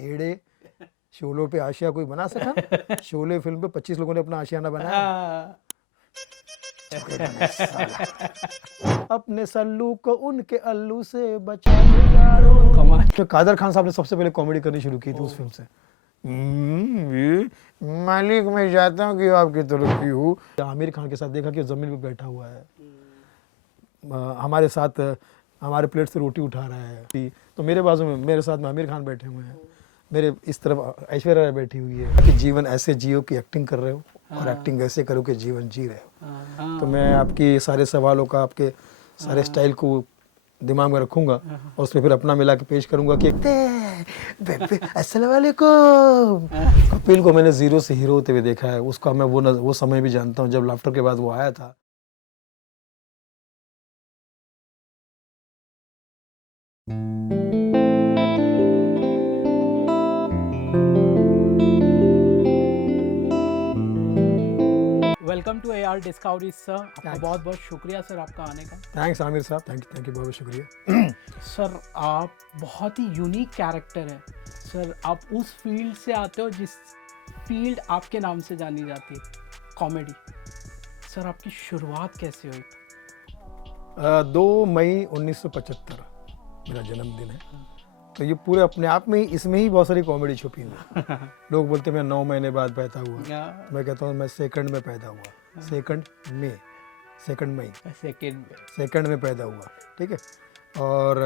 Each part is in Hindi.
एड़े शोलों पे आशिया कोई बना सका? शोले फिल्म पे 25 लोगों ने अपना आशियाना बनाया। साला। अपने सल्लू को उनके अल्लू से बचा लो यारो। कमाल। तो कादर खान साहब ने सबसे पहले कॉमेडी करनी शुरू की थी उस फिल्म से। मालिक मैं चाहता हूँ कि आपकी तरफ की हूँ। आमिर खान के साथ देखा कि जमीन पे बैठा हुआ है, हमारे साथ हमारे प्लेट से रोटी उठा रहा है, तो मेरे बाजू में मेरे साथ में आमिर खान बैठे हुए हैं, मेरे इस तरफ ऐश्वर्या राय बैठी हुई है कि जीवन ऐसे जियो कि एक्टिंग कर रहे हो और एक्टिंग ऐसे करो कि जीवन जी रहे हो। तो मैं आपकी सारे सवालों का, आपके सारे स्टाइल को दिमाग में रखूंगा और उसमें फिर अपना मिला के पेश करूंगा कि अस्सलाम वालेकुम। कपिल को मैंने जीरो से हीरो होते हुए देखा है, उसका मैं वो समय भी जानता हूँ जब लाफ्टर के बाद वो आया था। Welcome to AR discovery sir, आपका बहुत बहुत शुक्रिया सर आपका आने का। थैंक्स आमिर साहब, थैंक यू, बहुत शुक्रिया। सर आप बहुत ही यूनिक कैरेक्टर हैं सर, आप उस फील्ड से आते हो जिस फील्ड आपके नाम से जानी जाती है, कॉमेडी। सर आपकी शुरुआत कैसे हुई? 2 मई 1975 मेरा जन्मदिन है, तो ये पूरे अपने आप में ही, इसमें ही बहुत सारी कॉमेडी छुपी हुई है। लोग बोलते हैं मैं 9 महीने बाद पैदा हुआ, मैं कहता हूँ मैं सेकंड में पैदा हुआ, सेकंड में पैदा हुआ, ठीक है। और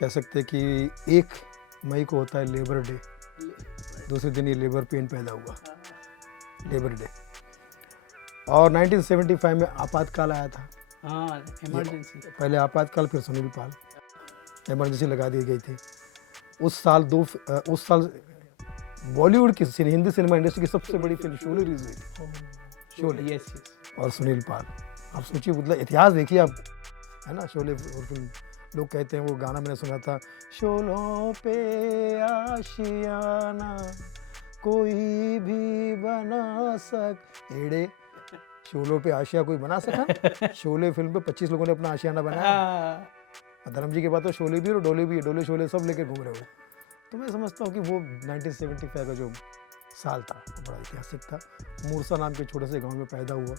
कह सकते हैं कि 1 मई को होता है लेबर डे, दूसरे दिन ये लेबर पेन पैदा हुआ, लेबर डे। और 1975 में आपातकाल आया था, इमरजेंसी। पहले आपातकाल फिर सुनील पाल, इमरजेंसी लगा दी गई थी। उस साल बॉलीवुड की हिंदी सिनेमा इंडस्ट्री की सबसे बड़ी फिल्म शोले रिलीज हुई थी। शोले, यस और सुनील पाल, आप सोचिए, मतलब इतिहास देखिए आप, है ना। शोले और फिल्म, लोग कहते हैं, वो गाना मैंने सुना था, शोलों पे आशियाना कोई भी बना एड़े शोलों पे आशिया कोई बना सका? शोले फिल्म पे 25 लोगों ने अपना आशियाना बनाया। धर्म जी के बाद तो शोले भी और डोले भी है, डोले शोले सब लेके घूम रहे हो। तो मैं समझता हूँ कि वो 1975 का जो साल था वो बड़ा ऐतिहासिक था। मूरसा नाम के छोटे से गांव में पैदा हुआ,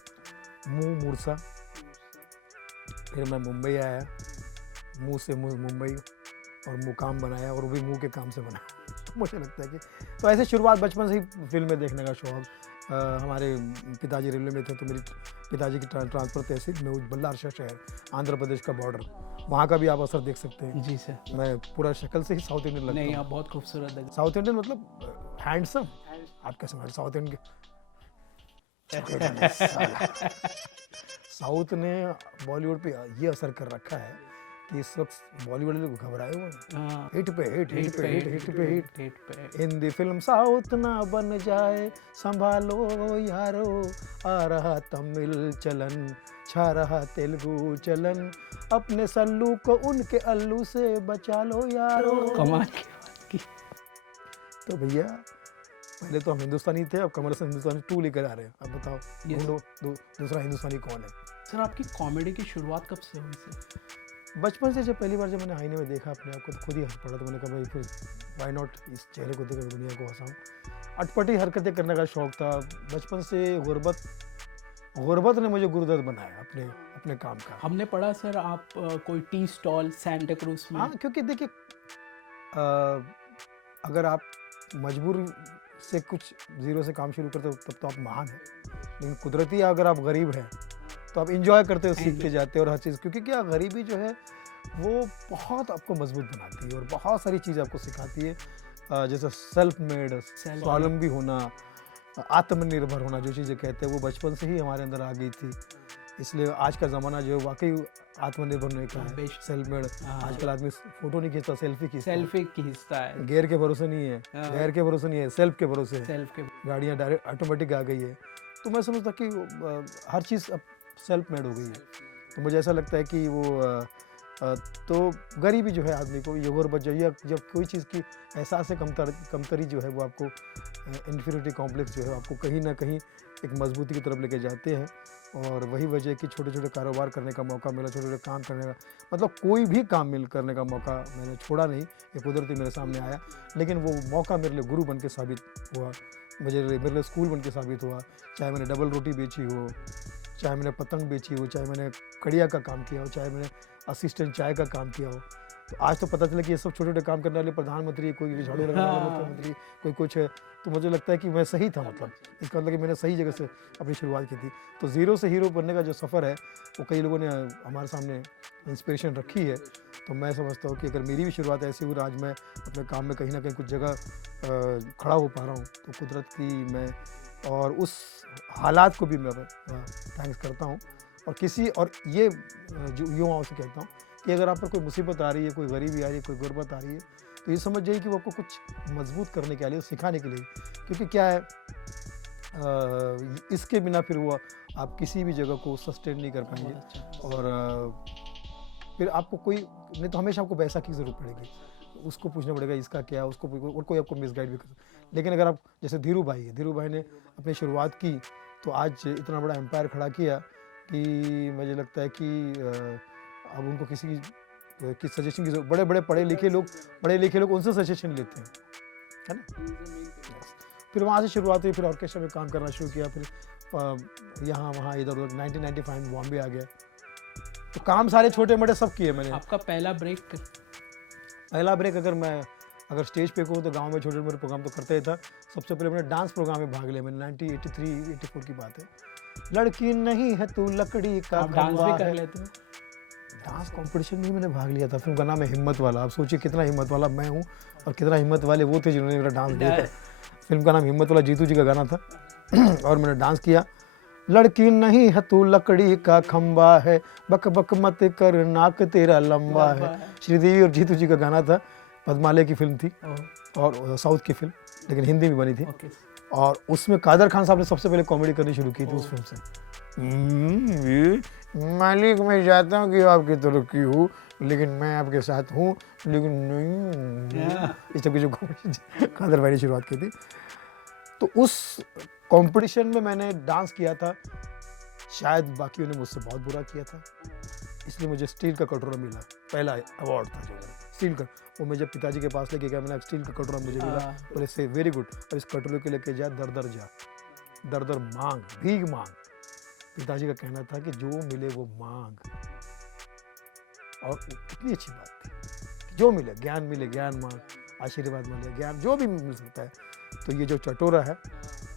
मूरसा। फिर मैं मुंबई आया, मुंह से मुंबई, और मुकाम बनाया, और वो भी मुंह के काम से बनाया। तो मुझे लगता है कि तो ऐसे शुरुआत बचपन से ही फिल्में देखने का शौक। हमारे पिताजी रेलवे में थे, तो मेरे पिताजी की ट्रांसफ़र तहसील में बल्लारशाह शहर, आंध्र प्रदेश का बॉर्डर, वहाँ का भी आप असर देख सकते हैं। जी सर। मैं पूरा शक्ल से ही साउथ इंडियन लगता हूँ। नहीं, आप बहुत खूबसूरत है। साउथ इंडियन मतलब हैंडसम, आप कैसे समझ, साउथ इंडियन साउथ ने बॉलीवुड पे ये असर कर रखा है कि इस वक्त बॉलीवुड लोग घबराए हुए हैं। हिट पे हिट। हिंदी फिल्म साउथ ना बन जाए, संभालो यारो, आ रहा तमिल चलन, छा रहा तेलुगु चलन, अपने सल्लू को उनके अल्लू से बचा लो यारो। कमाल की। तो भैया पहले तो हम हिंदुस्तानी थे, अब कमर से हिंदुस्तानी 2 लेकर आ रहे हैं। अब बताओ ढूंढो दूसरा हिंदुस्तानी कौन है। सर आपकी कॉमेडी की शुरुआत कब से हुई सर? बचपन से, जब पहली बार जब मैंने आईने में देखा अपने आप को, तो खुद ही हंस पड़ा। तो मैंने कहा भाई फिर व्हाई नॉट इस चेहरे को देखकर दुनिया को हंसाऊं। अटपटी हरकतें करने का शौक था बचपन से। गुर्बत ने मुझे गुरुदत्त बनाया अपने काम का। हमने पढ़ा सर आप कोई टी स्टॉल सेंटा क्रूज में। हाँ, क्योंकि देखिए, अगर आप मजबूर से कुछ जीरो से काम शुरू करते हो तब तो आप महान हैं, लेकिन कुदरती अगर आप गरीब हैं तो आप इंजॉय करते हो, सीखते जाते हो और हर चीज़। क्योंकि क्या, गरीबी जो है वो बहुत आपको मजबूत बनाती है और बहुत सारी चीज़ आपको सिखाती है। जैसे सेल्फ मेड, स्वावलंबी होना, आत्मनिर्भर होना, जो चीज़ें कहते हैं वो बचपन से ही हमारे अंदर आ गई थी। इसलिए आज का ज़माना जो है वाकई आत्मनिर्भर नहीं का है, सेल्फ मेड। आजकल आदमी फोटो नहीं खींचता, सेल्फी खींचता है। गेयर के भरोसे नहीं है, गैर के भरोसे नहीं है, सेल्फ के भरोसे है। सेल्फ के गाड़ियाँ डायरेक्ट ऑटोमेटिक आ गई है। तो मैं समझता कि हर चीज़ अब सेल्फ मेड हो गई है। तो मुझे ऐसा लगता है कि वो तो गरीबी जो है आदमी को, ये गुर्बत जो है, जब कोई चीज़ की एहसास से कमतरी जो है वो आपको इन्फीरियरिटी कॉम्प्लेक्स जो है आपको कहीं ना कहीं एक मजबूती की तरफ लेके जाते हैं। और वही वजह है कि छोटे छोटे कारोबार करने का मौका मिला, छोटे छोटे काम करने का, मतलब कोई भी काम करने का मौका मैंने छोड़ा नहीं, ये कुदरती मेरे सामने आया। लेकिन वो मौका मेरे लिए गुरु बन के साबित हुआ, मेरे लिए स्कूल बन के साबित हुआ। चाहे मैंने डबल रोटी बेची हो, चाहे मैंने पतंग बेची हो, चाहे मैंने कड़िया का काम किया हो, चाहे मैंने असिस्टेंट चाय का काम किया हो। तो आज तो पता चला कि ये सब छोटे छोटे काम करने वाले प्रधानमंत्री, कोई झाड़ू लगाने वाला मुख्यमंत्री, कोई कुछ है। तो मुझे लगता है कि मैं सही था, मतलब इसका मतलब कि मैंने सही जगह से अपनी शुरुआत की थी। तो ज़ीरो से हीरो बनने का जो सफ़र है वो कई लोगों ने हमारे सामने इंस्पिरेशन रखी है। तो मैं समझता हूँ कि अगर मेरी भी शुरुआत ऐसी हुई, आज मैं अपने काम में कहीं ना कहीं कुछ जगह खड़ा हो पा रहा हूँ, तो कुदरत की मैं और उस हालात को भी मैं थैंक्स करता हूँ। और ये जो युवाओं से कहता हूँ कि अगर आप पर कोई मुसीबत आ रही है, कोई गरीबी आ रही है, कोई गुर्बत आ रही है, तो ये समझ जाइए कि वो आपको कुछ मजबूत करने के लिए, सिखाने के लिए। क्योंकि क्या है, इसके बिना फिर वो आप किसी भी जगह को सस्टेन नहीं कर पाएंगे। और फिर आपको कोई नहीं, तो हमेशा आपको पैसा की ज़रूरत पड़ेगी, उसको पूछना पड़ेगा इसका क्या, उसको और कोई आपको मिसगाइड भी कर। लेकिन अगर आप जैसे धीरू भाई ने अपनी शुरुआत की तो आज इतना बड़ा एम्पायर खड़ा किया कि मुझे लगता है कि अब उनको किसी की सजेशन की, बड़े बड़े पढ़े लिखे लोग उनसे सजेशन लेते हैं, है ना। फिर वहाँ से शुरुआत हुई, फिर ऑर्केस्ट्रा में काम करना शुरू किया, फिर यहाँ वहाँ इधर उधर। 1995 में बॉम्बे आ गया, तो काम सारे छोटे मोटे सब किए मैंने। आपका पहला ब्रेक अगर स्टेज पे को, तो गांव में छोटे मोटे प्रोग्राम तो करता ही था। सबसे पहले मैंने डांस प्रोग्राम में भाग लिया, मैंने 1983-84 की बात है। लड़की नहीं है तू लकड़ी का, डांस भी कर लेते हो? डांस कंपटीशन में मैंने भाग लिया था। फिल्म का नाम है हिम्मत वाला। आप सोचिए कितना हिम्मत वाला मैं हूँ और कितना हिम्मत वाले वो थे जिन्होंने मेरा डांस देखा। फिल्म का नाम हिम्मत वाला, जीतू जी का गाना था और मैंने डांस किया। लड़की नहीं है तू लकड़ी का खंबा है, बक बक मत कर नाक तेरा लंबा है। श्रीदेवी और जीतू जी का गाना था, पद्मालय की फिल्म थी और साउथ की फिल्म, लेकिन हिंदी में बनी थी। और उसमें कादर खान साहब ने सबसे पहले कॉमेडी करनी शुरू की थी उस फिल्म से। मालिक मैं चाहता हूँ कि आपकी तरक्की हो, लेकिन मैं आपके साथ हूँ, लेकिन नहीं, इस तरह की जो कादर भाई ने शुरुआत की थी। तो उस कंपटीशन में मैंने डांस किया था, शायद बाकियों ने मुझसे बहुत बुरा किया था, इसलिए मुझे स्टील का कटोरा मिला। पहला अवार्ड था जो स्टील का, वो मैं जब पिताजी के पास लेके गया, मैंने स्टील का कटोरा मुझे मिला, बोले से वेरी गुड, और इस कटोरे के लेके जा, दर दर जा, दर दर मांग, भीख मांग। पिताजी का कहना था कि जो मिले वो मांग, और कितनी अच्छी बात थी, जो मिले, ज्ञान मिले ज्ञान मांग, आशीर्वाद मिले ज्ञान, जो भी मिल सकता है। तो ये जो चटोरा है,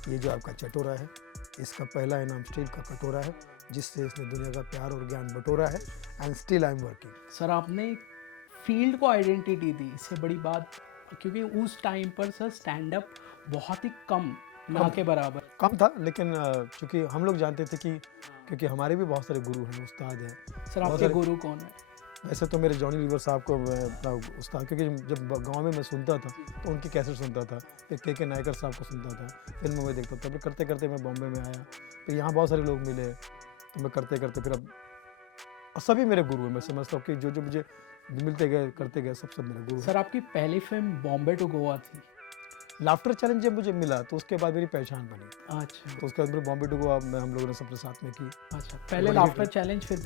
ये जो आपका चटोरा है, इसका पहला इनाम स्टील का कटोरा है, जिससे इसने दुनिया का प्यार और ज्ञान बटोरा है। And still I am working. Sir आपने फील्ड को आइडेंटिटी दी, इससे बड़ी बात, क्योंकि उस टाइम पर सर स्टैंड अप बहुत ही कम, ना के बराबर कम था। लेकिन चूँकि हम लोग जानते थे कि क्योंकि हमारे भी बहुत सारे गुरु हैं, उस्ताद हैं। सर आपके गुरु कौन है? वैसे तो मेरे जॉनी लीवर साहब को मैं अपना उस्ताद, क्योंकि जब गांव में मैं सुनता था तो उनकी कैसेट सुनता था, फिर के नायकर साहब को सुनता था, फिल्मों में देखता था। फिर करते करते मैं बॉम्बे में आया, फिर यहाँ बहुत सारे लोग मिले, तो मैं करते करते फिर अब सभी मेरे गुरु हैं। मैं समझता हूँ कि जो जो मुझे मिलते गए, करते गए, सब मेरे गुरु। सर आपकी पहली फिल्म बॉम्बे टू गोवा थी। लाफ्टर चैलेंज जब मुझे मिला तो उसके बाद मेरी पहचान बनी। अच्छा। तो उसके बाद मेरे बॉम्बे टू गोवा में हम लोगों ने सबके साथ में की। अच्छा, पहले लाफ्टर चैलेंज, फिर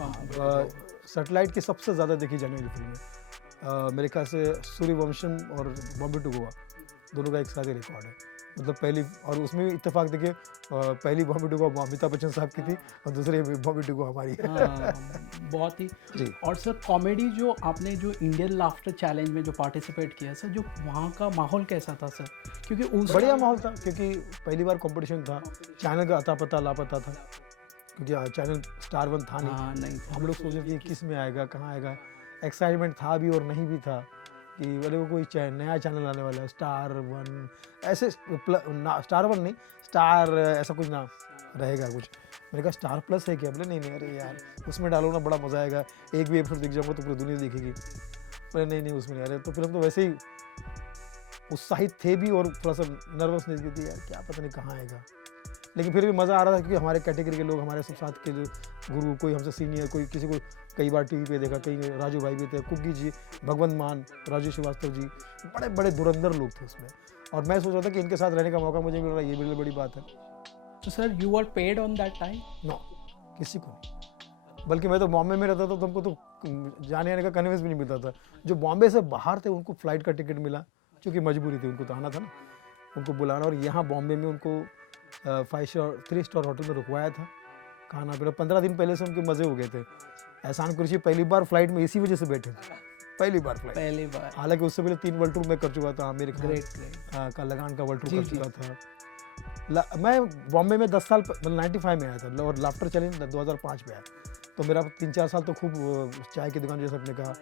सैटेलाइट की सबसे ज़्यादा देखी जाने वाली फिल्म है मेरे ख्याल से। सूर्यवंशम और बॉम्बे टू गोवा दोनों का एक साथ ही रिकॉर्ड है, मतलब पहली। और उसमें भी इत्तेफाक देखिए, पहली बॉम्बे टू गोवा अमिताभ बच्चन साहब की थी और दूसरी बॉम्बे टू गोवा हमारी है। बहुत ही जी। और सर कॉमेडी जो आपने जो इंडियन लाफ्टर चैलेंज में जो पार्टिसिपेट किया सर, जो वहाँ का माहौल कैसा था सर? क्योंकि उस बढ़िया माहौल था, क्योंकि पहली बार कंपटीशन था, चैनल का अता पता लापता था, क्योंकि चैनल स्टार वन था नहीं। हम लोग सोचे थे किस में आएगा, कहाँ आएगा। एक्साइटमेंट था भी और नहीं भी था कि बोले वो कोई नया चैनल आने वाला है, स्टार वन ऐसे, स्टार वन नहीं, स्टार ऐसा कुछ ना रहेगा कुछ। मैंने कहा स्टार प्लस है क्या? बोले नहीं, अरे यार उसमें डालो ना, बड़ा मज़ा आएगा, एक भी एपिसोड दिख जाऊँगा तो पूरी दुनिया देखेगी। बोले नहीं उसमें नहीं आ रहे। तो फिर हम तो वैसे ही उत्साहित थे भी और थोड़ा सा नर्वसनेस भी थी यार, क्या पता नहीं कहाँ आएगा। लेकिन फिर भी मज़ा आ रहा था क्योंकि हमारे कैटेगरी के लोग, हमारे सब साथ के जो गुरु, कोई हमसे सीनियर, कोई किसी को कई बार टीवी पे देखा, कई राजू भाई भी थे, कुग्गी जी, भगवंत मान, राजू श्रीवास्तव जी, बड़े बड़े धुरंधर लोग थे उसमें। और मैं सोच रहा था कि इनके साथ रहने का मौका मुझे मिल रहा है, ये बिल्कुल बड़ी बात है। तो sir you are paid on that time? No, किसी को नहीं। बल्कि मैं तो बॉम्बे में रहता था तो हमको तो जाने आने का कन्वेंस भी नहीं मिलता था। जो बॉम्बे से बाहर थे उनको फ़्लाइट का टिकट मिला, क्योंकि मजबूरी थी, उनको तो आना था ना, उनको बुलाना। और यहाँ बॉम्बे में उनको 3 स्टार होटल में रुकवाया था, खाना पीना। 15 दिन पहले से उनके मज़े हो गए थे। एहसान कुरैशी पहली बार फ्लाइट में इसी वजह से बैठे थे, पहली बार फ्लाइट। पहली बार। हालांकि उससे पहले 3 वर्ल्ड टूर में कर चुका था, आमिर खान ग्रेट का लगान का वर्ल्ड टूर जी, कर चुका था। मैं बॉम्बे में 10 साल मतलब 95 में आया था, और लाफ्टर चैलेंज 2005 में आया। तो मेरा 3-4 साल तो खूब चाय की दुकान, जैसे आपने कहा,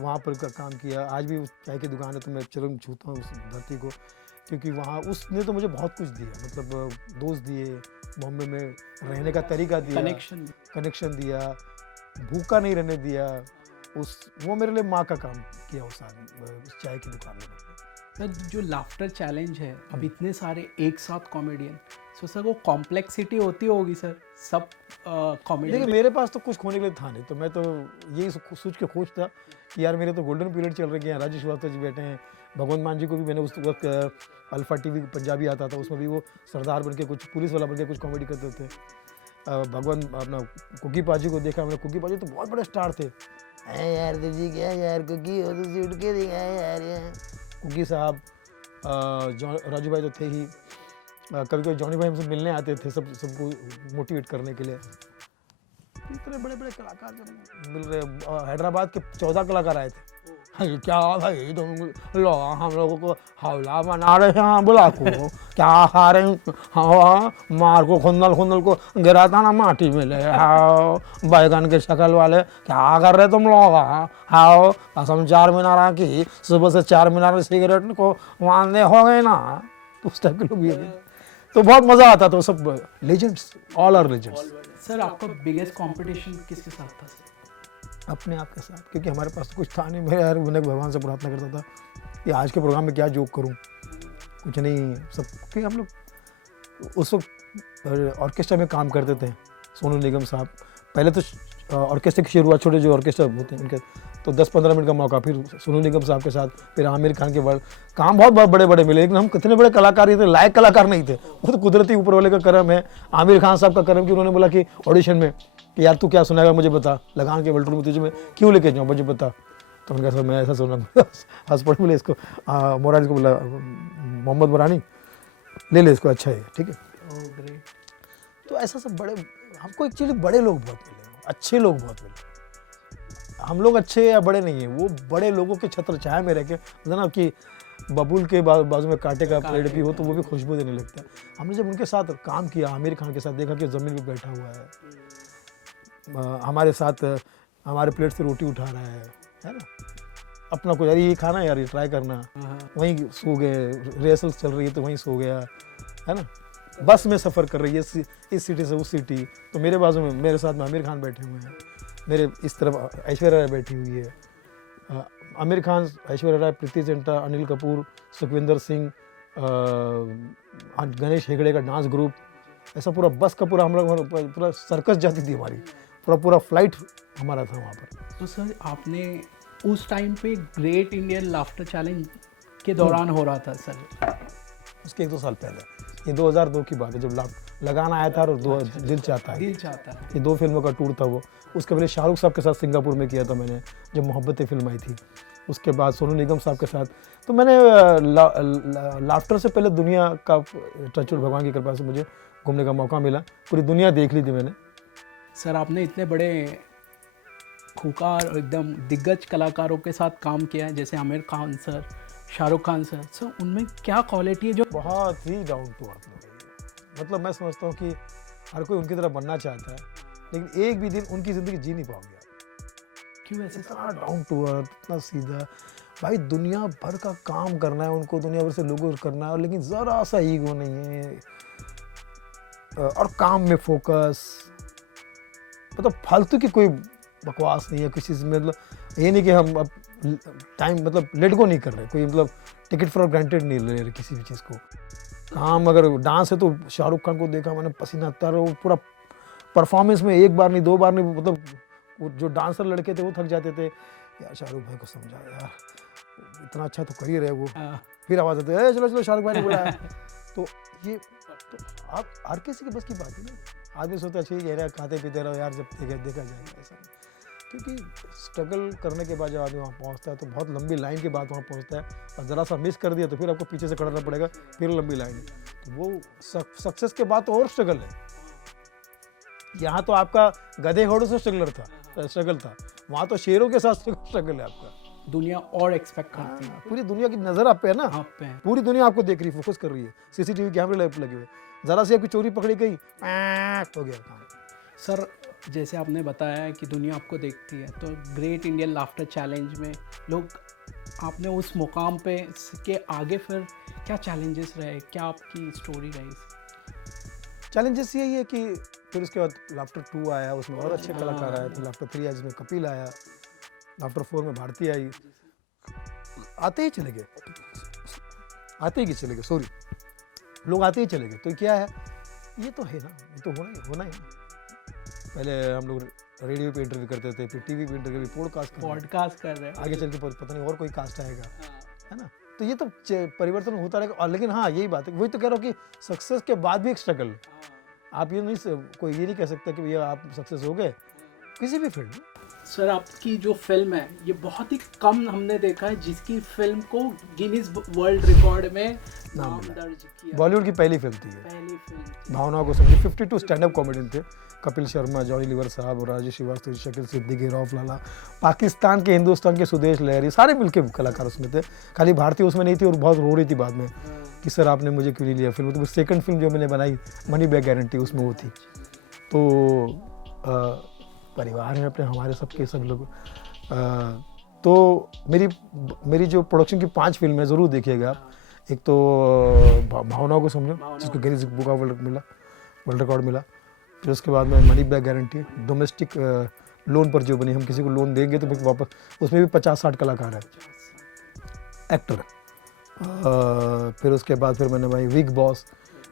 वहाँ पर काम किया। आज भी उस चाय की दुकान है तो मैं चरण छूता हूँ उस धरती को, क्योंकि वहाँ उसने तो मुझे बहुत कुछ दिया। मतलब दोस्त दिए, बॉम्बे में रहने का तरीका दिया, कनेक्शन दिया, भूखा नहीं रहने दिया। वो मेरे लिए माँ का काम किया उस चाय की दुकान में। सर जो लाफ्टर चैलेंज है, अब इतने सारे एक साथ कॉमेडियन, सो सर वो कॉम्प्लेक्सिटी होती होगी सर सब कॉमेडी। देखिए मेरे पास तो कुछ खोने के लिए था नहीं, तो मैं तो यही सोच के खुश था कि यार मेरे तो गोल्डन पीरियड चल रहे हैं। राजू श्रीवास्तव जी बैठे हैं, भगवंत मान जी को भी मैंने उस वक्त अल्फा टीवी पंजाबी आता था, उसमें भी वो सरदार बन के कुछ पुलिस वाला बन के कुछ कॉमेडी करते थे। भगवंत अपना कुग्गी पाजी को देखा मैंने, कुग्गी पाजी तो बहुत बड़े स्टार थे। यार जी क्या यार कुग्गी हो तो उठ के दिखा यार। कुग्गी साहब, राजू भाई तो थे ही, कभी कभी जॉनी भाई हमसे मिलने आते थे सबको मोटिवेट करने के लिए। इतने बड़े बड़े कलाकार जब मिल रहे, हैदराबाद के 14 कलाकार आए थे। क्या भाई तुम लोग हम लोगों को हौला बना रहे हैं, बुला को क्या खा रहे हैं? हाँ, मार को खुंदल को गिरा था ना माटी में ले, हाँ बैगन के शक्ल वाले, क्या कर रहे तुम लोग? हाँ कसम 4 मीनार की, सुबह से 4 मीनार में सिगरेट को वांदे हो गए ना, उस टाइप के लोग भी है। तो बहुत मज़ा आता था। सब legends, all are legends. Sir आपका बिगेस्ट कंपटीशन किसके साथ था सर? अपने आप के साथ, क्योंकि हमारे पास तो कुछ था नहीं। मैं यार मैंने भगवान से प्रार्थना करता था कि आज के प्रोग्राम में क्या जोक करूं, कुछ नहीं सब। क्योंकि हम लोग उस वक्त ऑर्केस्ट्रा में काम करते थे, सोनू निगम साहब। पहले तो ऑर्केस्ट्रा की शुरुआत, छोटे जो ऑर्केस्ट्रा होते हैं उनके, तो 10-15 मिनट का मौका, फिर सोनू निगम साहब के साथ, फिर आमिर खान के वर्ल्ड काम बहुत बड़े बड़े मिले। लेकिन हम कितने बड़े कलाकार ही थे, लायक कलाकार नहीं थे। वो तो कुदरती ऊपर वाले का करम है। आमिर खान साहब का करम कि उन्होंने बोला कि ऑडिशन में कि यार तू क्या सुनाएगा मुझे बता, लगान के वर्ल्ड टूर में तुझे मैं क्यों लेके जाऊँ मुझे बता। तो उनका सर मैं ऐसा सुना, हंस पड़े, बोले इसको मोरानी को बोला, मोहम्मद मोरानी ले इसको, अच्छा है ठीक है। ग्रेट। तो ऐसा सब बड़े, हमको एक्चुअली बड़े लोग बहुत मिले, अच्छे लोग बहुत मिले। हम लोग अच्छे या बड़े नहीं हैं, वो बड़े लोगों के छत्र छाया में रह के, जनाब कि बबूल के बाजू में कांटे का पेड़ भी हो तो वो भी खुशबू देने लगता है। हमने जब उनके साथ काम किया, आमिर खान के साथ, देखा कि ज़मीन पे बैठा हुआ है, हमारे साथ हमारे प्लेट से रोटी उठा रहा है ना, अपना कोई यार ये खाना, यार ये ट्राई करना, वहीं सो गए, रिहर्सल चल रही है तो वहीं सो गया, है ना। बस में सफ़र कर रही है इस सिटी से उस सिटी, तो मेरे बाजू में मेरे साथ में आमिर खान बैठे हुए हैं, मेरे इस तरफ ऐश्वर्या राय बैठी हुई है। आमिर खान, ऐश्वर्या राय, प्रीति जिंटा, अनिल कपूर, सुखविंदर सिंह, गणेश हेगड़े का डांस ग्रुप, ऐसा पूरा बस का पूरा हम लोग, पूरा सर्कस जाती थी हमारी, पूरा फ्लाइट हमारा था वहाँ पर। तो सर आपने उस टाइम पे ग्रेट इंडियन लाफ्टर चैलेंज के दौरान हो रहा था सर, उसके 1-2 साल पहले, ये 2002 की बात है जब लगान आया था, और दिल चाहता है, ये 2 फिल्मों का टूर था वो। उसके पहले शाहरुख साहब के साथ सिंगापुर में किया था मैंने, जब मोहब्बतें फिल्म आई थी। उसके बाद सोनू निगम साहब के साथ, तो मैंने लाफ्टर से पहले दुनिया का टचवुड भगवान की कृपा से मुझे घूमने का मौका मिला, पूरी दुनिया देख ली थी मैंने। सर आपने इतने बड़े खूंखार और एकदम दिग्गज कलाकारों के साथ काम किया है, जैसे आमिर खान सर, शाहरुख खान सर, सो उनमें क्या क्वालिटी है जो बहुत ही डाउन टू अर्थ लोग हैं। मतलब मैं समझता हूँ कि हर कोई उनकी तरह बनना चाहता है, लेकिन एक भी दिन उनकी ज़िंदगी जी नहीं पाओगे आप। क्यों ऐसे? इतना डाउन टू अर्थ, इतना सीधा। भाई दुनिया भर का काम करना है उनको, दुनिया भर से लोगों को करना है, लेकिन ज़रा सा ईगो नहीं है, और काम में फोकस, मतलब फालतू की कोई बकवास नहीं है किसी चीज़ में। मतलब ये नहीं कि हम अब टाइम मतलब लेट गो नहीं कर रहे, कोई मतलब टिकट फॉर ग्रांटेड नहीं ले रहे किसी भी चीज़ को। काम अगर डांस है तो शाहरुख खान को देखा मैंने, पसीना तर, वो पूरा परफॉर्मेंस में एक बार नहीं 2 बार नहीं, मतलब वो जो डांसर लड़के थे वो थक जाते थे, यार शाहरुख भाई को समझा यार, इतना अच्छा तो कर ही रहे वो, फिर आवाज़ आती है चलो चलो शाहरुख भाई ने बुलाया। तो ये तो आप हर किसी के बस की बात है ना। आदमी सोचता है ठीक है खाते पीते रहो यार, जब देखा जाएगा ऐसा, क्योंकि स्ट्रगल करने के बाद जब आदमी वहाँ पहुँचता है तो बहुत लंबी लाइन के बाद वहाँ पहुँचता है, और ज़रा सा मिस कर दिया तो फिर आपको पीछे से खड़ा पड़ेगा, फिर लंबी लाइन है। तो वो सक्सेस के बाद तो और स्ट्रगल है। यहाँ तो आपका गधे घोड़ों से स्ट्रगल था, वहाँ तो शेरों के साथ स्ट्रगल है आपका। दुनिया और एक्सपेक्ट करती है, पूरी दुनिया की नज़र आप पे है ना, आप पे है। पूरी दुनिया आपको देख रही है, फोकस कर रही है, सीसीटीवी कैमरे लगे हुए, ज़रा सी आपकी चोरी पकड़ी गई हो गया काम। सर जैसे आपने बताया है कि दुनिया आपको देखती है, तो ग्रेट इंडियन लाफ्टर चैलेंज में लोग, आपने उस मुकाम पे के आगे फिर क्या चैलेंजेस रहे, क्या आपकी स्टोरी रही? चैलेंजेस यही है कि फिर उसके बाद लाफ्टर 2 आया, उसमें और अच्छे कलाकार आए, तो लाफ्टर 3 आया जिसमें कपिल आया, लाफ्टर 4 में भारती आई, आते ही चले गए, सॉरी, लोग आते ही चले गए। तो क्या है, ये तो है ना, ये तो होना ही ना। पहले हम लोग रेडियो पे इंटरव्यू करते थे, फिर टीवी पे इंटरव्यू, पॉडकास्ट कर रहे हैं, आगे चल के पता नहीं और कोई कास्ट आएगा, है ना। तो ये तो परिवर्तन होता रहेगा। और लेकिन हाँ यही बात है, वही तो कह रहा हूँ कि सक्सेस के बाद भी एक स्ट्रगल। आप ये नहीं, कोई ये नहीं कह सकता कि भैया आप सक्सेस हो गए किसी भी फील्ड में। सर आपकी जो फिल्म है ये बहुत ही कम हमने देखा है जिसकी फिल्म को गिनीज वर्ल्ड रिकॉर्ड में नाम दर्ज किया। बॉलीवुड की पहली फिल्म थी, पहली फिल्म भावनाओं को समझे। 52 स्टैंड अप कॉमेडियन थे, कपिल शर्मा, जॉनी लीवर साहब, राजेश श्रीवास्तव, शकील सिद्दीकी, रऊफ लाला, पाकिस्तान के, हिंदुस्तान के सुदेश लहरी, सारे मिलके कलाकार उसमें थे। खाली भारतीय उसमें नहीं थी, और बहुत रो रही थी बाद में कि सर आपने मुझे क्यों नहीं लिया फिल्म। तो सेकंड फिल्म जो मैंने बनाई मनी बैक गारंटी, उसमें वो थी। तो परिवार में अपने हमारे सबके सब लोग। तो मेरी जो प्रोडक्शन की 5 फिल्में ज़रूर देखिएगा आप। एक तो भावनाओं को समझो, जिसको Guinness book of world record मिला। फिर उसके बाद में money back guarantee, domestic loan पर जो बनी, हम किसी को लोन देंगे तो फिर वापस, उसमें भी 50-60 कलाकार हैं, एक्टर। फिर उसके बाद फिर मैंने बनाई विग बॉस,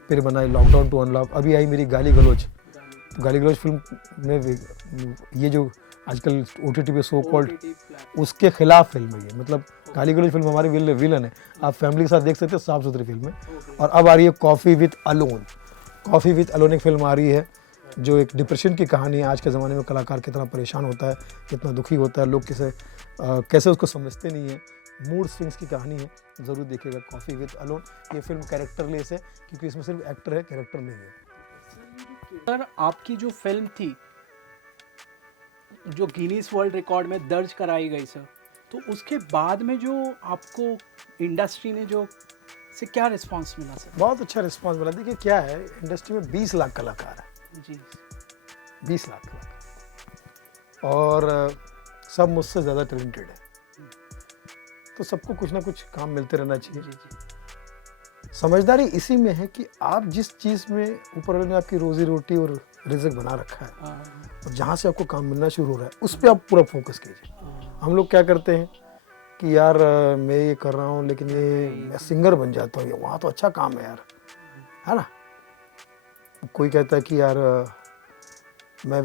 फिर बनाई लॉकडाउन टू अनलॉक, अभी आई मेरी गाली गलौज। गाली गलौज फिल्म में ये जो आजकल OTT पे सो कॉल्ड, उसके खिलाफ फिल्म है ये। मतलब गाली गलौज फिल्म हमारी विलन है, आप फैमिली के साथ देख सकते हैं, साफ सुथरी फिल्म है। और अब आ रही है coffee with alone. Coffee with alone एक फिल्म आ रही है जो एक डिप्रेशन की कहानी है। आज के ज़माने में कलाकार कितना परेशान होता है, कितना दुखी होता है, लोग कैसे उसको समझते नहीं है, मूड स्विंग्स की कहानी है। ज़रूर देखिएगा कॉफ़ी विद अलोन। ये फिल्म कैरेक्टरलेस है, क्योंकि इसमें सिर्फ एक्टर है, कैरेक्टर नहीं है। सर आपकी जो फिल्म थी जो गिनीज वर्ल्ड रिकॉर्ड में दर्ज कराई गई सर, तो उसके बाद में जो आपको इंडस्ट्री ने जो से क्या रिस्पांस मिला सर? बहुत अच्छा रिस्पांस मिला। देखिए क्या है, इंडस्ट्री में 20 लाख कलाकार है जी, 20 लाख कलाकार, और सब मुझसे ज़्यादा टैलेंटेड है। तो सबको कुछ ना कुछ काम मिलते रहना चाहिए। जी। समझदारी इसी में है कि आप जिस चीज़ में ऊपर वाले ने आपकी रोजी रोटी और रिज़्क बना रखा है, और जहाँ से आपको काम मिलना शुरू हो रहा है, उस पर आप पूरा फोकस कीजिए। हम लोग क्या करते हैं कि यार मैं ये कर रहा हूँ, लेकिन ये मैं सिंगर बन जाता हूँ, वहाँ तो अच्छा काम है यार, है ना। कोई कहता है कि यार मैं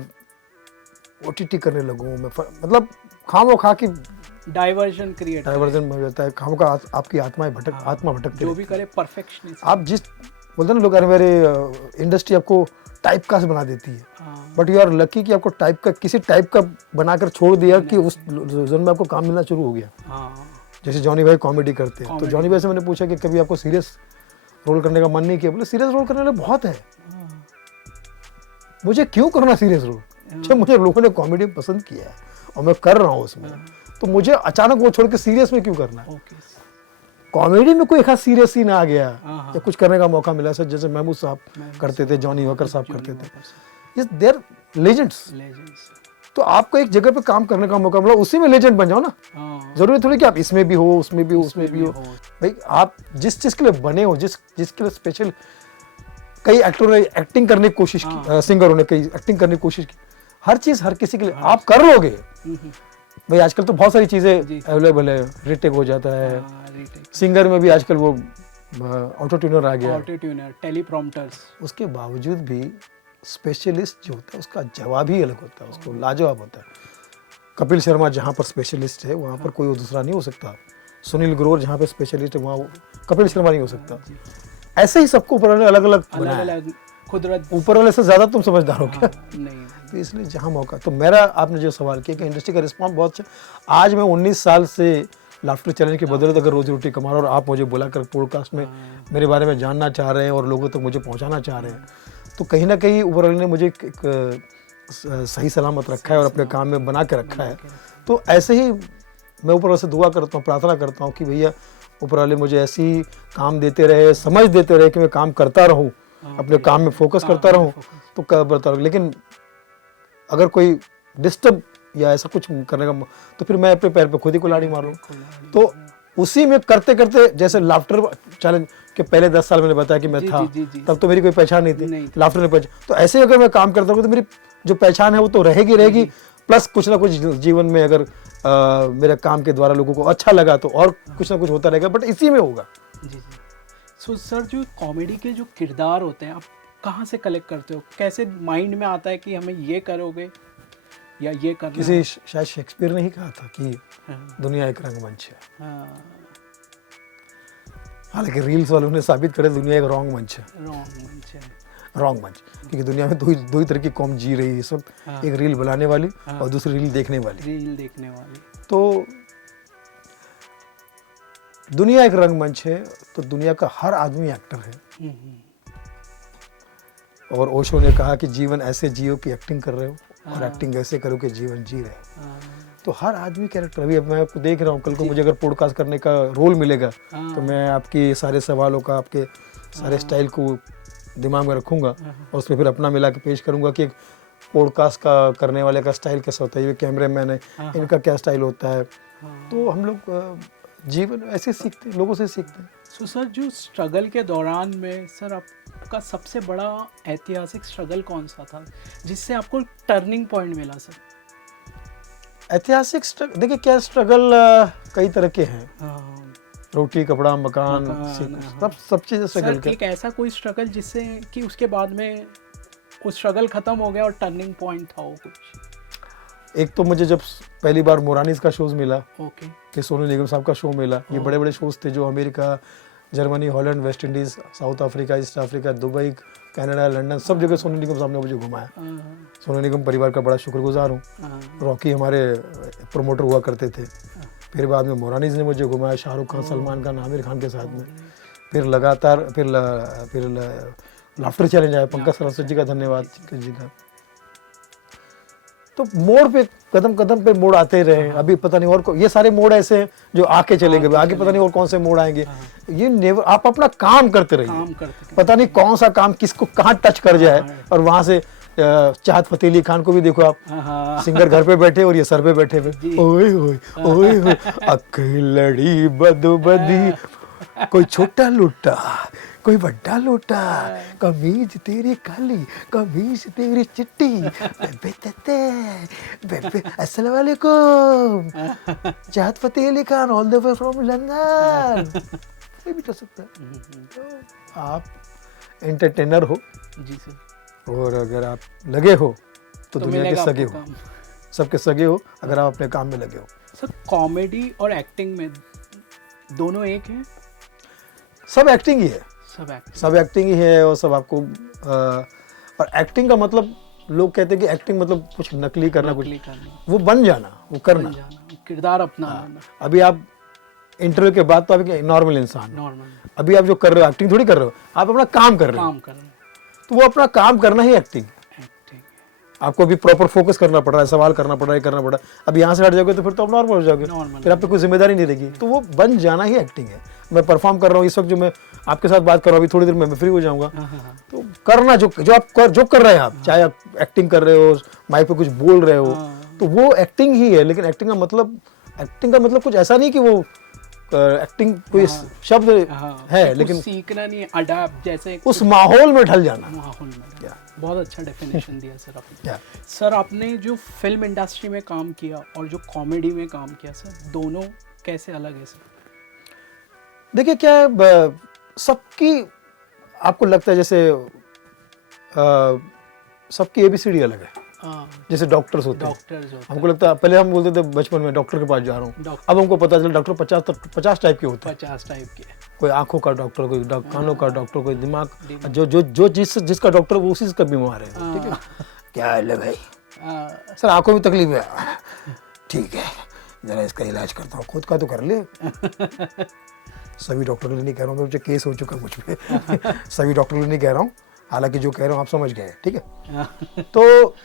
OTT करने लगूँ, मैं मतलब खामो खा की डाइवर्जन हो जाता है, खामो का आपकी आत्मा भटकती जो भी करे परफेक्शन। आप जिस बोलते ना लोग, मेरे इंडस्ट्री आपको टाइप का बना देती है, बट यू आर लकी कि आपको किसी टाइप का बनाकर छोड़ दिया कि उस जोन में आपको काम मिलना शुरू हो गया। जैसे जॉनी भाई कॉमेडी करते हैं, तो जॉनी भाई से मैंने पूछा कि कभी आपको सीरियस रोल करने का मन नहीं किया? बोले सीरियस रोल करने वाले बहुत है, मुझे क्यों करना सीरियस रोल, जब मुझे लोगों ने कॉमेडी पसंद किया है और मैं कर रहा हूँ उसमें, तो मुझे अचानक वो छोड़ के सीरियस में क्यों करना है। कॉमेडी में कोई खास सीरियस सीन आ गया या कुछ करने का मौका मिला, सर जैसे महमूद साहब करते थे, जॉनी वॉकर साहब करते थे, देयर लेजेंड्स। तो आपको एक जगह पे काम करने का मौका मिला, उसी में लेजेंड बन जाओ ना। जरूरी थोड़ी कि आप इसमें भी हो, उसमें भी हो, उसमें भी हो। भाई आप जिस चीज के लिए बने हो, जिसके लिए स्पेशल, कई एक्टरों ने एक्टिंग करने की कोशिश की, सिंगरों ने कई एक्टिंग करने की कोशिश की, हर चीज हर किसी के लिए आप कर लोगे। भाई आजकल तो बहुत सारी चीजें अवेलेबल है, रीटेक हो जाता है, सिंगर में भी आजकल वो ऑटो ट्यूनर आ गया, ऑटो ट्यूनर, टेलीप्रॉम्प्टर्स। उसके बावजूद भी स्पेशलिस्ट जो होता है उसका जवाब ही अलग होता है, उसको लाजवाब होता है। कपिल शर्मा जहाँ पर स्पेशलिस्ट है वहाँ पर कोई दूसरा नहीं हो सकता। सुनील ग्रोवर जहाँ पे स्पेशलिस्ट है वहाँ कपिल शर्मा नहीं हो सकता। ऐसे ही सबको ऊपर वाले अलग अलग बनाया है। अलग कुदरत। ऊपर वाले से ज़्यादा तुम समझदार हो क्या? नहीं। तो इसलिए जहाँ मौका, तो मेरा आपने जो सवाल किया कि इंडस्ट्री का रिस्पॉन्स बहुत अच्छा। आज मैं 19 साल से लाफ्टर चैलेंज के बदौलत अगर रोजी रोटी कमा रहा हूँ और आप मुझे बुलाकर पॉडकास्ट में मेरे बारे में जानना चाह रहे हैं और लोगों तक मुझे पहुँचाना चाह रहे हैं, तो कहीं ना कहीं ऊपर वाले ने मुझे एक सही सलामत रखा है और अपने काम में बना के रखा है। तो ऐसे ही मैं ऊपर वाले से दुआ करता हूँ, प्रार्थना करता हूँ कि भैया ऊपर वाले मुझे ऐसी काम देते रहे, समझ देते रहे कि मैं काम करता रहूँ, अपने काम में फोकस करता रहूँ, तो करता रहूँ। लेकिन अगर कोई डिस्टर्ब या ऐसा कुछ करने का तो फिर मैं अपने पैर पे खुद ही कुल्हाड़ी मार लूँ। तो उसी में करते करते, जैसे लाफ्टर चैलेंज के पहले 10 साल मैंने बताया कि मैं था, तब तो मेरी कोई पहचान नहीं थी, लाफ्टर ने पहचान। तो ऐसे अगर मैं काम करता हूँ तो मेरी जो पहचान है वो तो रहेगी, प्लस कुछ ना कुछ जीवन में अगर मेरे काम के द्वारा लोगों को अच्छा लगा तो और कुछ ना कुछ होता रहेगा, बट इसी में होगा। जी। सो सर, जो कॉमेडी के जो किरदार होते हैं आप कहाँ से कलेक्ट करते हो? कैसे माइंड में आता है कि हमें ये करोगे या ये करना? किसी शायद शेक्सपियर ने ही कहा था कि दुनिया एक रंगमंच है। हालांकि रील्स वालों ने साबित करे दुनिया एक रॉन्ग मंच है। रॉन्ग मंच, क्योंकि दुनिया में दो ही तरह की कौम जी रही है सब, एक रील बनाने वाली और दूसरी रील देखने वाली। तो दुनिया एक रंगमंच है, तो दुनिया का हर आदमी एक्टर है। और ओशो ने कहा कि जीवन ऐसे जियो कि एक्टिंग कर रहे हो और एक्टिंग ऐसे करो कि जीवन जी रहे हो। तो हर आदमी कैरेक्टर, अभी मैं आपको देख रहा हूँ, कल को मुझे अगर पॉडकास्ट करने का रोल मिलेगा तो मैं आपके सारे सवालों का, आपके सारे स्टाइल को दिमाग में रखूँगा और उसमें फिर अपना मिला के पेश करूँगा कि एक पॉडकास्ट का करने वाले का स्टाइल कैसा होता है, ये कैमरे मैन है इनका क्या स्टाइल होता है। तो हम लोग जीवन ऐसे सीखते हैं, लोगों से सीखते हैं। सो सर, जो स्ट्रगल के दौरान में सर आपका सबसे बड़ा ऐतिहासिक स्ट्रगल कौन सा था जिससे आपको टर्निंग पॉइंट मिला सर? ऐतिहासिक स्ट्रगल, देखिए क्या स्ट्रगल कई तरह के हैं। रोटी, कपड़ा, मकान, सब चीज़ें स्ट्रगल। एक ऐसा कोई स्ट्रगल जिससे कि उसके बाद में वो स्ट्रगल खत्म हो गया और टर्निंग पॉइंट था वो कुछ? एक तो मुझे जब पहली बार मोरानीज का शोज मिला, कि सोनू निगम साहब का शो मिला, ये बड़े बड़े शोज थे जो America, Germany, Holland, West Indies, south Africa, east Africa, Dubai, Canada, London, सब जगह सोनू निगम साहब ने मुझे घुमाया। सोनू निगम परिवार का बड़ा शुक्रगुजार हूँ। रॉकी हमारे प्रोमोटर हुआ करते थे। फिर बाद में मोरानीज ने मुझे घुमाया, शाहरुख खान, सलमान खान, आमिर खान के साथ में। फिर लगातार फिर लाफ्टर चैलेंज आया, पंकज सरस्वती जी का धन्यवाद जी का। तो मोड़ पे कदम कदम पे मोड़ आते रहे। अभी पता नहीं और ये सारे मोड़ ऐसे हैं जो आके चले गए, आगे पता नहीं और कौन से मोड़ आएंगे। ये नेवर, आप अपना काम करते रहिए, पता नहीं कौन सा काम किसको कहाँ टच कर जाए। और वहां से चाहत फतेह अली खान को भी देखो आप, सिंगर घर पे बैठे और ये सर पे बैठे हुए, ओए ओए ओए ओए अकेलड़ी बदबदी, कोई छोटा लोटा कोई बड़ा लोटा, कमीज तेरी काली कमीज तेरी चिट्टी, बेबे तते बेबे। अस्सलाम वालेकुम, Chahat Fateh Ali Khan all the way from London. कोई भी कर सकता है। तो आप एंटरटेनर हो जी सर, और अगर आप लगे हो तो दुनिया के सगे हो, सबके सगे हो अगर आप अपने काम में लगे हो। सर, कॉमेडी और एक्टिंग में दोनों एक हैं? सब एक्टिंग ही है, सब एक्टिंग ही है। और सब आपको और एक्टिंग का मतलब, लोग कहते हैं कि एक्टिंग मतलब कुछ नकली करना, वो बन जाना, वो करना, किरदार अपना। अभी आप इंटरव्यू के बाद तो आप एक नॉर्मल इंसान, अभी आप जो कर रहे हो एक्टिंग थोड़ी कर रहे हो, आप अपना काम कर रहे हो। तो वो अपना काम करना ही एक्टिंग। आपको भी प्रॉपर फोकस करना पड़ रहा है, सवाल करना पड़ रहा है, करना पड़ रहा है। अब यहाँ से हट जाओगे तो फिर तो आप नॉर्मल हो जाओगे, फिर आप पे कोई जिम्मेदारी नहीं रहेगी। तो वो बन जाना ही एक्टिंग है। मैं परफॉर्म कर रहा हूँ इस वक्त, जो मैं आपके साथ बात कर रहा हूँ, अभी थोड़ी देर में मैं फ्री हो जाऊंगा। तो करना जो आप कर रहे हैं, आप चाहे आप एक्टिंग कर रहे हो, माइक पे कुछ बोल रहे हो, तो वो एक्टिंग ही है। लेकिन एक्टिंग का मतलब कुछ ऐसा नहीं कि वो एक्टिंग कोई शब्द है, लेकिन सीखना नहीं, अडैप्ट, जैसे उस माहौल में ढल जाना। माहौल में बहुत अच्छा डेफिनेशन दिया सर आपने। सर, आपने जो फिल्म इंडस्ट्री में काम किया और जो कॉमेडी में काम किया सर, दोनों कैसे अलग है सर? देखिए क्या है, सबकी आपको लगता है जैसे सबकी ABCD अलग है। जैसे डॉक्टर्स होते हैं, डॉक्टर्स होते हमको लगता है पहले हम बोलते थे बचपन में डॉक्टर के पास जा रहा हूँ, डॉक्टर अब हमको पता चला डॉक्टर 50 टाइप के होते हैं। 50 टाइप के। कोई आंखों का डॉक्टर, कोई कानों का डॉक्टर, कोई दिमाग, जो जिसका डॉक्टर वो उसी का बीमार है। ठीक है, क्या है भाई, सर आंखों में तकलीफ है, ठीक है जरा इसका इलाज करता हूँ, खुद का तो कर ले। सभी डॉक्टर के लिए नहीं कह रहा हूँ, मुझे केस हो चुका मुझ पे। सभी डॉक्टर के लिए नहीं कह रहा हूँ, हालांकि जो कह रहा हूँ आप समझ गए, ठीक है। तो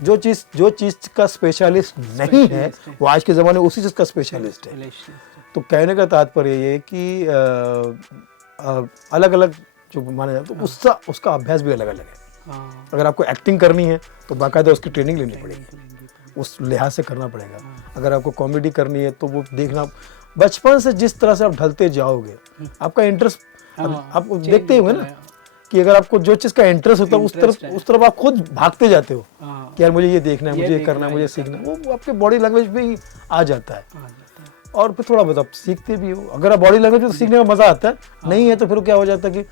जो चीज़ का स्पेशलिस्ट नहीं है वो आज के ज़माने में उसी चीज़ का स्पेशलिस्ट है। तो कहने का तात्पर्य ये है कि अलग अलग जो माना जाता है उसका अभ्यास भी अलग अलग है। अगर आपको एक्टिंग करनी है तो बाकायदा उसकी ट्रेनिंग लेनी पड़ेगी, उस लिहाज से करना पड़ेगा। अगर आपको कॉमेडी करनी है तो वो देखना, बचपन से जिस तरह से आप ढलते जाओगे आपका इंटरेस्ट आप देखते होंगे ना कि अगर आपको जो चीज़ का इंटरेस्ट होता है उस तरफ आप खुद भागते जाते हो कि यार मुझे ये देखना है, मुझे ये करना है, मुझे सीखना है। वो आपके बॉडी लैंग्वेज पे ही आ जाता है और फिर थोड़ा बहुत आप सीखते भी हो। अगर आप बॉडी लैंग्वेज तो सीखने में मज़ा आता है, नहीं है तो फिर क्या हो जाता है कि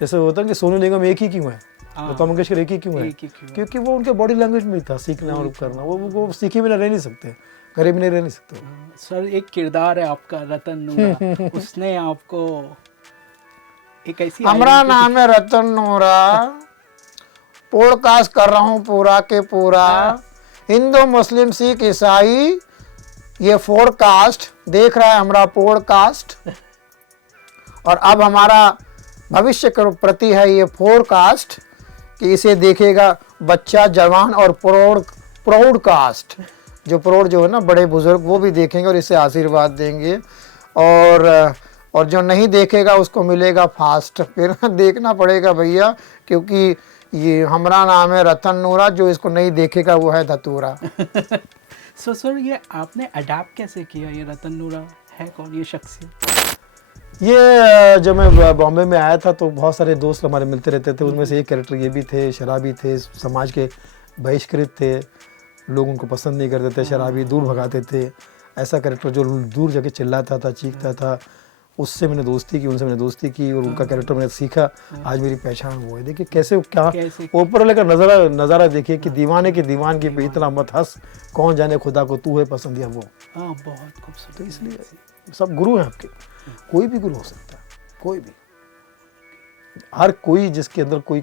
जैसे होता है कि सोनू निगम एक ही क्यों है, लता मंगेशकर एक ही क्यों है, क्योंकि वो उनके बॉडी लैंग्वेज में था सीखना और करना। वो सीखे बिना रह नहीं सकते, करे बिना रह नहीं सकते। सर एक किरदार है आपका रतन नूरा, उसने आपको एक ऐसी, हमारा नाम है रतन नूरा, पॉडकास्ट कर रहा हूँ पूरा के पूरा, हिंदू मुस्लिम सिख ईसाई ये फोरकास्ट देख रहा है हमारा पॉडकास्ट, और अब हमारा भविष्य के प्रति है ये फोरकास्ट कि इसे देखेगा बच्चा, जवान और प्रौढ़कास्ट। जो प्रौढ़ जो है ना बड़े बुजुर्ग वो भी देखेंगे और इसे आशीर्वाद देंगे, और जो नहीं देखेगा उसको मिलेगा फास्ट। फिर देखना पड़ेगा भैया, क्योंकि ये हमारा नाम है रतन नूरा, जो इसको नहीं देखेगा वो है धतूरा। सर ये आपने अडैप्ट कैसे किया, ये रतन नूरा है कौन ये शख्सियत? ये जब मैं बॉम्बे में आया था तो बहुत सारे दोस्त हमारे मिलते रहते थे, उनमें से एक कैरेक्टर ये भी थे, शराबी थे, समाज के बहिष्कृत थे, लोग उनको पसंद नहीं करते थे, शराबी दूर भगाते थे। ऐसा कैरेक्टर जो दूर जाके चिल्लाता था, चीखता था, उससे मैंने दोस्ती की, उनसे मैंने दोस्ती की और उनका कैरेक्टर मैंने सीखा। आज मेरी पहचान वो है। देखिए कैसे क्या ऊपर लेकर नज़ारा देखिए कि दीवाने के दीवान की पे इतना मत हंस, कौन जाने खुदा को तू है पसंद या वो। बहुत खूबसूरत। तो इसलिए सब गुरु हैं आपके, कोई भी गुरु हो सकता है, कोई भी, हर कोई जिसके अंदर कोई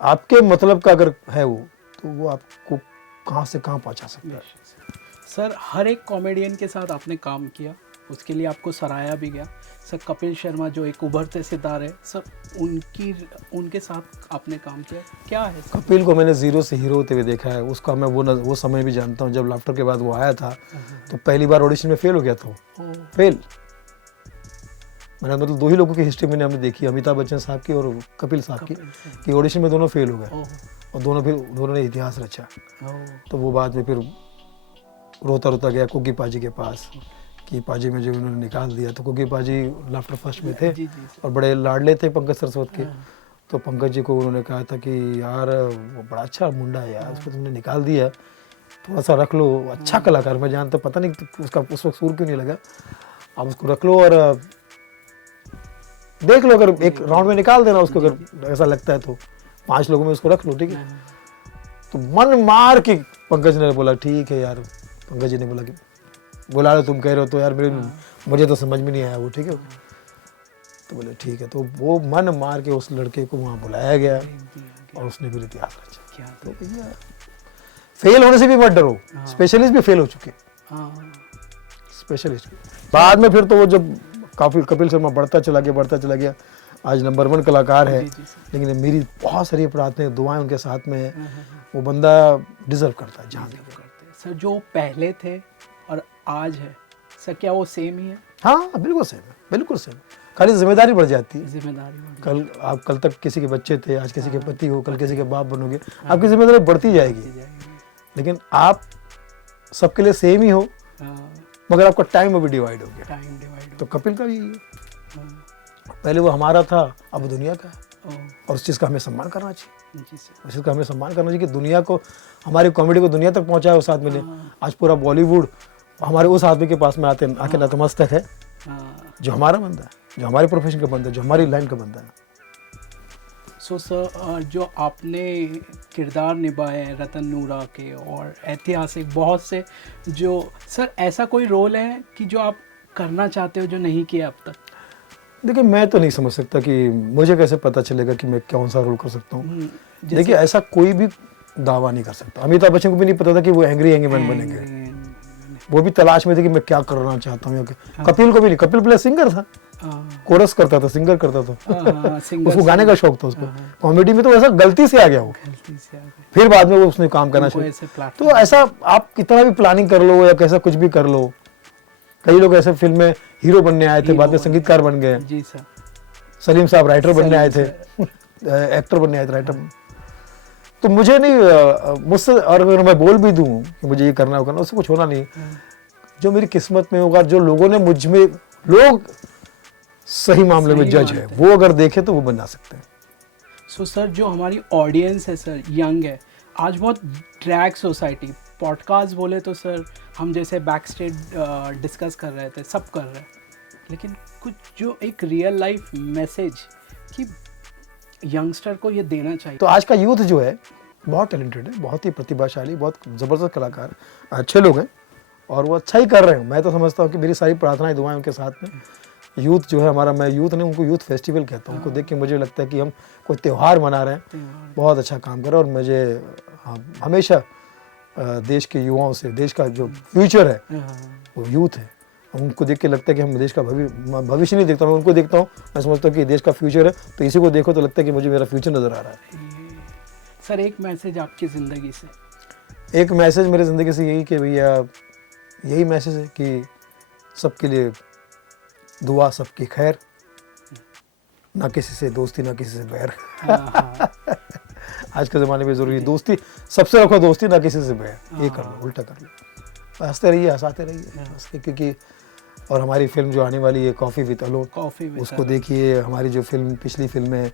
आपके मतलब का अगर है वो, तो वो आपको कहाँ से कहाँ पहुँचा सकता है। सर हर एक कॉमेडियन के साथ आपने काम किया, उसके लिए आपको सराहा भी गया। सर कपिल शर्मा जो एक उभरते सितारे, सर उनके साथ आपने काम किया, क्या है सर? कपिल को मैंने जीरो से हीरो होते हुए देखा है, उसका मैं वो समय भी जानता हूँ। जब लाफ्टर के बाद वो आया था तो पहली बार ऑडिशन में फेल हो गया था, फेल। मैंने मतलब दो ही लोगों की हिस्ट्री मैंने हमने देखी, अमिताभ बच्चन साहब की और कपिल साहब की, कि ऑडिशन में दोनों फेल हो गए और दोनों ने इतिहास रचा। तो वो बाद में फिर रोता रोता गया कुकी पाजी के पास कि पाजी में जो उन्होंने निकाल दिया। तो कुकी पाजी लाफ्टर फर्स्ट में थे और बड़े लाडले थे पंकज सरस्वत के। तो पंकज जी को उन्होंने कहा था कि यार वो बड़ा अच्छा मुंडा है यार, उसको तुमने निकाल दिया, थोड़ा सा रख लो, अच्छा कलाकार, मैं जानता पता नहीं उसका उस वक्त सुर क्यों नहीं लगा, आप उसको रख लो और देख लो, अगर एक राउंड में निकाल देना उसको, अगर ऐसा लगता है तो 5 लोगों में उसको रख लो, ठीक है। तो मन मार के पंकज ने बोला ठीक है यार, पंकज जी ने बोला कि बुला लो, तुम कह रहे हो तो यार मुझे तो समझ में नहीं आया वो, ठीक है। तो बोले ठीक है। तो वो मन मार के उस लड़के को वहाँ बुलाया गया और उसने फिर इतिहास रचा। तो भैया फेल होने से भी मत डरो, स्पेशलिस्ट भी फेल हो चुके, स्पेशलिस्ट। बाद में फिर तो वो जब काफ़ी कपिल शर्मा बढ़ता चला गया, आज नंबर 1 कलाकार है। लेकिन मेरी बहुत सारी प्रार्थनाएं दुआएं उनके साथ में है, वो बंदा डिजर्व करता है जहाँ भी। सर जो पहले थे और आज है सर, क्या वो सेम ही है? हाँ बिल्कुल सेम है, बिल्कुल सेम। खाली जिम्मेदारी बढ़ जाती है। जिम्मेदारी कल तक किसी के बच्चे थे, आज किसी के पति हो, कल किसी के बाप बनोगे, आपकी जिम्मेदारी बढ़ती जाएगी। लेकिन आप सबके लिए सेम ही हो, मगर आपका टाइम अभी डिवाइड हो गया। तो कपिल का भी यही है, पहले वो हमारा था, अब दुनिया का है, और उस चीज़ का हमें सम्मान करना चाहिए। उस चीज़ का हमें सम्मान करना चाहिए कि दुनिया को, हमारी कॉमेडी को दुनिया तक पहुंचाए उस आदमी ने। आज पूरा बॉलीवुड हमारे उस आदमी के पास में आके नतमस्तक है हाँ। जो हमारा बंदा है, जो हमारे प्रोफेशन का बंदा है, जो हमारी लाइन का बंदा है। सो सर जो आपने किरदार निभाए हैं रतन नूरा के और ऐतिहासिक बहुत से, जो सर ऐसा कोई रोल है कि जो आप करना चाहते हो जो नहीं किया अब तक? देखिए मैं तो नहीं समझ सकता कि मुझे कैसे पता चलेगा कि मैं कौन सा रोल कर सकता हूँ। देखिए ऐसा कोई भी दावा नहीं कर सकता। अमिताभ बच्चन को भी नहीं पता था कि वो एंग्री मैन बनेंगे, वो भी तलाश में थे कि मैं क्या करना चाहता हूँ। कपिल को भी नहीं, कपिल प्ले सिंगर था, कोरस करता था, सिंगर करता था, उसको गाने का शौक था उसको। कॉमेडी में तो ऐसा गलती से आ गया वो, फिर बाद में वो उसने काम करना शुरू। तो ऐसा आप कितना भी प्लानिंग कर लो या कैसा कुछ भी कर लो, कई लोग ऐसे फिल्म में हीरो बनने आए थे, बाद में संगीतकार बन गए। जी सर। सलीम साहब राइटर बनने आए थे, एक्टर बनने आए थे, राइटर। तो मुझे नहीं, मुझसे, और अगर मैं बोल भी दूं कि मुझे ये करना होगा, उससे कुछ होना नहीं। जो मेरी किस्मत में होगा, जो लोगों ने मुझ में, लोग सही मामले में जज है, वो अगर देखे तो वो बना सकते हैं। सो सर जो हमारी ऑडियंस है सर, यंग है, आज बहुत ड्रैग सोसाइटी, पॉडकास्ट बोले तो सर हम जैसे बैक स्टेज डिस्कस कर रहे थे, सब कर रहे हैं, लेकिन कुछ जो एक रियल लाइफ मैसेज कि यंगस्टर को ये देना चाहिए। तो आज का यूथ जो है बहुत टैलेंटेड है, बहुत ही प्रतिभाशाली, बहुत ज़बरदस्त कलाकार, अच्छे लोग हैं और वो अच्छा ही कर रहे हैं। मैं तो समझता हूँ कि मेरी सारी प्रार्थनाएं दुआएं उनके साथ में। यूथ जो है हमारा, मैं यूथ नहीं, उनको यूथ फेस्टिवल कहता हूँ। उनको देख के मुझे लगता है कि हम कोई त्यौहार मना रहे हैं, बहुत अच्छा काम कर रहे हैं। और मुझे हमेशा देश के युवाओं से, देश का जो फ्यूचर है वो यूथ है, उनको देख के लगता है कि हम देश का भविष्य नहीं देखता, मैं उनको देखता हूँ, मैं समझता हूँ कि देश का फ्यूचर है, तो इसी को देखो तो लगता है कि मुझे मेरा फ्यूचर नज़र आ रहा है। सर एक मैसेज आपकी ज़िंदगी से? एक मैसेज मेरी ज़िंदगी से यही कि भैया, यही मैसेज है कि सबके लिए दुआ, सबकी खैर, ना किसी से दोस्ती ना किसी से बैर। आज के ज़माने में ज़रूरी दोस्ती, सबसे रखो दोस्ती, ना किसी से बैर। ये कर लो, उल्टा कर लो, हंसते रहिए, हंसाते रहिए, क्योंकि और हमारी फिल्म जो आने वाली है कॉफ़ी विद अलोन, उसको देखिए। हमारी जो फिल्म, पिछली फिल्म है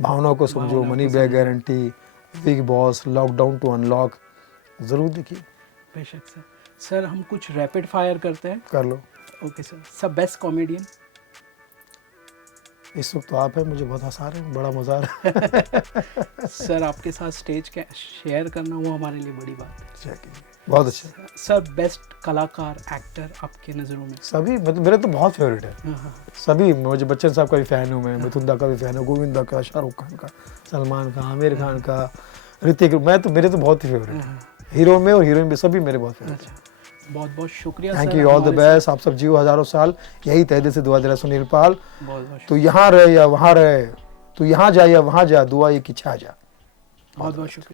भावना को समझो, money back guarantee, Bigg Boss, lockdown to unlock, ज़रूर देखिए। बेशक सर। सर हम कुछ रैपिड फायर करते हैं, कर लो। Okay sir. सब बेस्ट कॉमेडियन इस वक्त तो आप हैं, मुझे बहुत हंसा रहे हैं, बड़ा मज़ा आ रहा है। सर आपके साथ स्टेज का शेयर करना वो हमारे लिए बड़ी बात है। बहुत अच्छा। सर बेस्ट कलाकार, एक्टर आपके नज़रों में? सभी, मतलब मेरे तो बहुत फेवरेट है सभी। मुझे बच्चन साहब का भी फ़ैन हूँ मैं, मिथुन दा का भी फ़ैन हूँ, गोविंदा का, शाहरुख खान का, सलमान खान, आमिर खान का, ऋतिक, मैं तो, मेरे तो बहुत ही फेवरेट है। हीरो में और हीरोइन में सभी मेरे बहुत फेवरेट है। बहुत बहुत शुक्रिया। Thank you, all the best. आप सब जियो हज़ारों साल, यही तहे दिल से दुआ दिला सुनील पाल। तो यहाँ रहे या वहाँ रहे, तो यहाँ जा या वहाँ जा, दुआ ये कि छा जा। बहुत बहुत शुक्रिया।